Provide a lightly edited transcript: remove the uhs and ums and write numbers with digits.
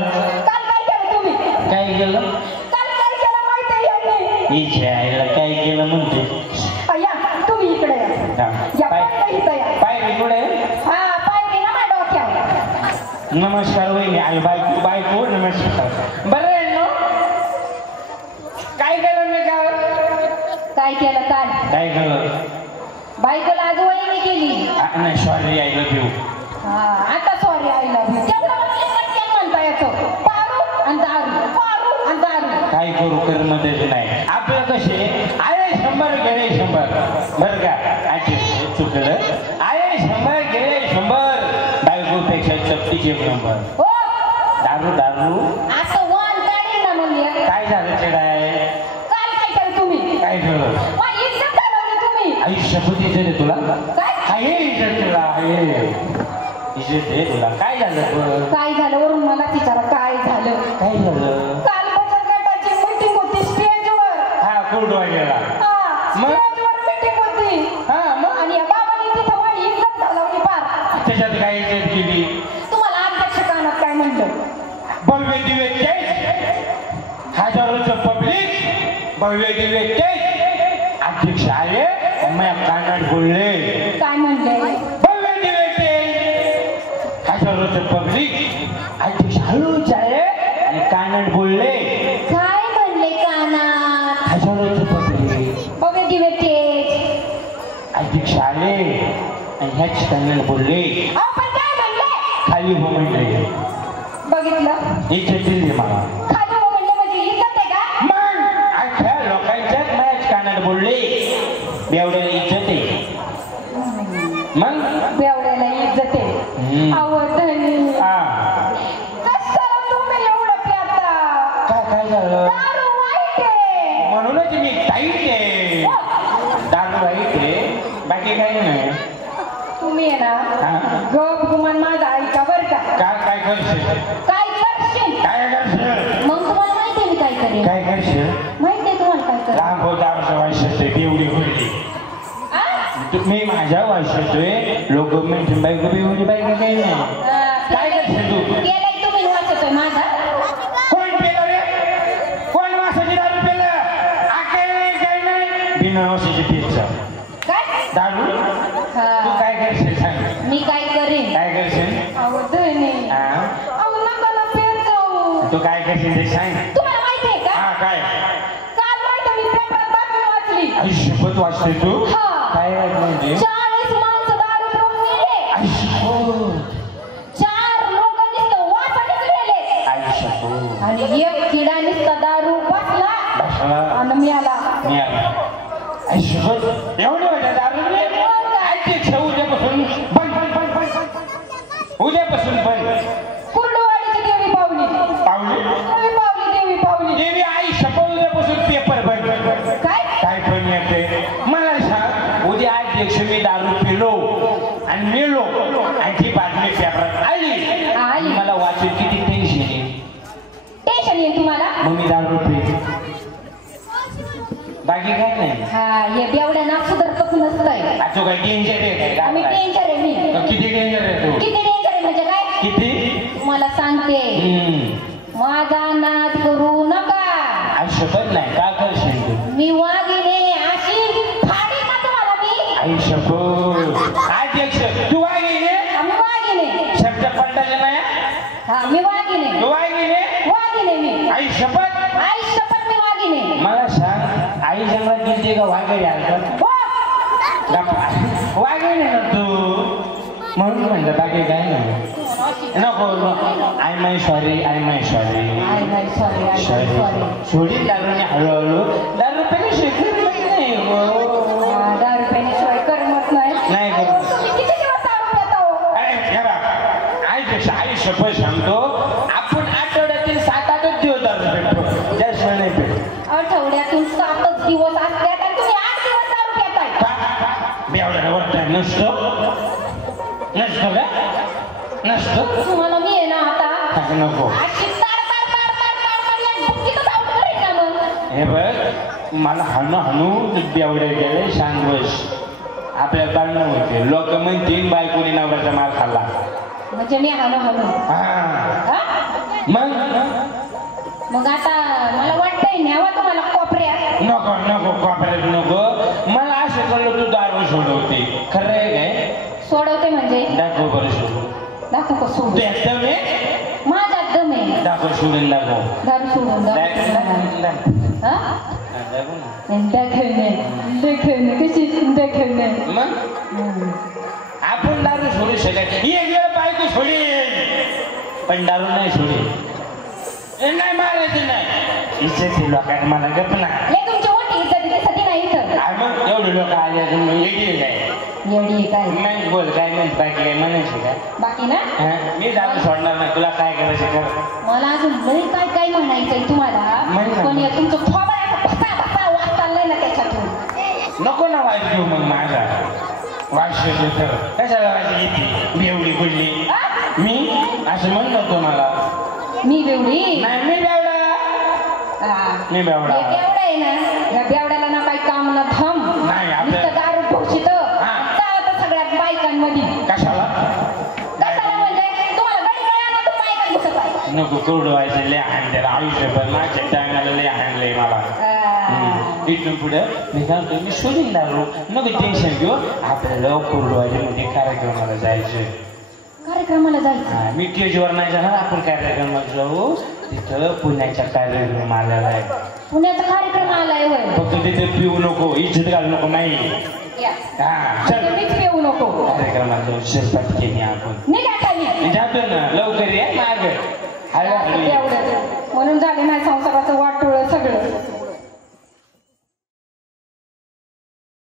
काल काय केलं तुम्ही? काय केलं? काल काय केलं माहिती आहे? इच्छा आईला काय केलं म्हणते? या तुम्ही इकडे या पाय इथं या. पाय पुढे. हा पाय ना माझ्या डोक्यावर. नमस्कार वहिनी. आई बायको नमस्कार. बरं आहे ना? काय केलं मी काल? काय केलं काल? काय केलं? बायकोला आज वहिनी केली. नाही सॉरी आय लव्ह यू. हा आता सॉरी आय लव्ह यू. तेवढं म्हणता येतो. पारू आणि दारू, पारू आणि दारू. काय करू करमतच नाही. आपलं कसे आहे 100 गेले 100. बरं का? आजी चुकलं. आहे 100 गेले 100. बायकोपेक्षा चपटीचे 1 नंबर. हो दारू दारू. असं वन काढीन ना म्हणजे. काय झालं चेडाय? काल काय केलं तुम्ही? काय ठेवलं? मग इज्जत घालवली तुम्ही. आयुष्य शपथ इज्जत आहे तुला? काय? आहे इज्जत तुला आहे. इज्जत आहे तुला. काय झालं? काय झालं वरून मला विचारा काय झालं? काय झालं? काल बचत गटाची मीटिंग होती स्टेजवर. हा कुर्डवाडीला. मग? स्टेजवर मीटिंग होती. हा मग आणि या बाबांनी तिथं माझी इज्जत घालवली पार. त्याच्यात काय इज्जत केली? तुम्हाला अध्यक्ष कानात काय म्हणलं? भव्य दिव्य केस, हजारोचं पब्लिक, भव्य दिव्य केस. अध्यक्ष आले माझ्या कानात बोलले. काय म्हणले? भव्य दिव्य केस, हजारोचं पब्लिक. अध्यक्ष हळूच आहे आणि कानात बोलले. काय म्हणले कानात? हजारोचं पब्लिक. बघे दिवे तेज. अध्यक्ष आले आणि ह्याच कानात बोलले. आपण काय म्हणले? खाली हो म्हणले. बघितलं? इज्जत दिली मला. खाली हो म्हणले म्हणजे इज्जत आहे का? मग अख्ख्या लोकांच्याच माझ्याच कानात बोलले. बेवड्याला इज्जत आहे. मग बेवड्याला इज्जत आहे. आवडतंय. कशाला तुम्ही एवढं प्याता? काय झालं? दारू वाईट आहे. म्हणूनच मी टाईट आहे. दारू वाईट आहे. बाकी काही नाही. तुम्ही आहे ना गप गुमान माझा ऐका बर का? काय करशील? काय करशील? काय करशील? मग तुम्हाला माहिती आहे मी काय करेन? काय करशील? माहिती आहे तुम्हाला काय करेन? लांब होता आमच्या वाईशात एवढी होती. मी माझ्या वाईशातोय लोक म्हणते बायको बिवडी बायको काही नाही. काय करशील तू? केलंय तुम्ही वाचतोय माझा. कोण पेलं रे? कोण वासाची दारू पेलं? काही नाही. बिना वासाची पिझ्झा काय? दारू. तू काय करशील सांग? मी काय करेन? काय करशील? आवडतोय नाही. अहो नका ना पेट जाऊ. तू काय करशील ते सांग. तुम्हाला माहिती आहे का? हा काय? काल माहिती मी पेपरात बातमी वाचली. आयुष्यभर वाचते तू? हा. काय म्हणजे? 40 माणसं दारू पिऊन मेले. आयुष्यभर. 4 लोक नुसतं वासानेच मेले. आयुष्यभर. आणि एक किडा नुसता दारू बसला आणि मेला. आयुष्यभर एवढं होतं दारू रे? अध्यक्ष उद्यापासून बंद. उद्यापासून बंद. कुर्डवाडीची देवी पावली. देवी पावली. देवी आई शपथ उद्यापासून पेपर बंद. काय पण येते मला सांग. उद्या अध्यक्ष मी दारू पिलो आणि मेलो आणि ती बातमी पेपरात आली. मला वाचून किती टेन्शन येईल. टेन्शन येईल तुम्हाला? मग मी दारू पिली. बाकी काय नाही. हा हे बेवड्या नाक सुधारतच नसतंय. तो काय डेंजर आहे? आम्ही डेंजर आहे. मी किती डेंजर आहे तू? किती डेंजर आहे म्हणजे काय? किती? तुम्हाला सांगते माझा नाद करू नका. आयुष्यभर नाही. का करशील तू? मी वागिने अशी फाडी का तुम्हाला मी? आयुष्यभर. अध्यक्ष तू वागिने? आम्ही वागिने. शब्द पडताचे नाही. हा मी वागिने. तू वागिने? वागिने मी. आयुष्यभर. आयुष्यभर मी वागिने. मला सांग आई जंगलात गेलते का वाघेरी आलं? वाघेरी ना तू म्हणून म्हणलं बाकी काय नाही. नको I'm sorry. I'm sorry. Sorry. सोडी दारूने हळूहळू दारू पेने शिकत नाही. दारू पेण्याशिवाय करमत नाही. नाही करत. तुम्ही किती दिवस दारू पिता हो? आईपेक्षा आई शपथ सांगतो आपण आठवड्यातील 7-8 दिवस दारू पेटतो. त्याशिवाय नाही पेट. आठवड्यातून 7 दिवस असल्यात आणि तुम्ही 8 दिवस दारू पिताय. बेवड्याला वाटतंय नसतो का? नसतो. तुम्हाला मी आहे ना आता नको. हे बघ मला हणू बेवडे गेले सांगोस. आपल्या कळणं होते. लोक म्हणतील बायकोनी नवऱ्याचा माल खाल्ला. म्हणजे मी हाणू हा मग आता मला वाटतंय न्यावा तुम्हाला कोपऱ्यात. नको नको कॉपरेट नको. मला असं कळलं तू दारू सोडवते. खरं आहे काय? सोडवते म्हणजे दाखव बरं सोडू. दाखव का सोडू? तू एकदम आहे माझ्यात दम आहे. दाखव सोडून दाखव. दारू सोडून मग आपण दारू सोडू शकत ही एक वेळ बायको सोडेल पण दारू नाही सोडेल. नाही मारायचं नाही. इज्जत लोकांना मला गप ना. तुमची मोठी इज्जत त्यासाठी नाही इथं. मग एवढे लोक आले येईल काय एवढी काय नाही बोल काय नाही बाकी काय म्हणायची काय बाकी ना. मी दारू सोडणार नाही. तुला काय करायचं कर. मला अजून लय काय काय म्हणायचंय तुम्हाला पण या तुमचं थोबाडाचा भसा भसा वास चाललाय ना त्याच्यातून. नको ना वाईट घेऊ मग माझा वाक्य तर कशाला वाईट येते बेवडी बोलली. मी असं म्हणतो तुम्हाला. मी बेवडी नाही मी बेवडा. मी बेवडा. बेवडा आहे ना. या बेवड्याला ना काही काम ना थम नाही नुसतं दारू ठोकशीत सगळ्या बायकांमध्ये. कशाला म्हणजे तुम्हाला गडी गळ्याला तो बायकात दिसत आहे. नको कोरडं व्हायचं लय हाणलेलं आयुष्यभर माझ्या टायमाला लय हाणलंय मला. इथून पुढे मी सांगतो मी शोधून दारू नको टेन्शन घेऊ. आपल्याला कोरडवाडीमध्ये कार्यक्रमाला जायचं. कार्यक्रमाला जायचं. मी टेजवर नाही जाणार. आपण कार्यक्रमात जाऊ. तिथं पुण्याच्या कार्यक्रमाला आहे. पुण्याचा कार्यक्रम आलाय होय. फक्त तिथे पिऊ नको इज्जत घालू नको. नाही चल मीच पिऊ नको. कार्यक्रमात जाऊ. शिरपाट केली आपण निघा खाली. जातो ना लवकर ये माग. म्हणून झाले नाही संसाराचं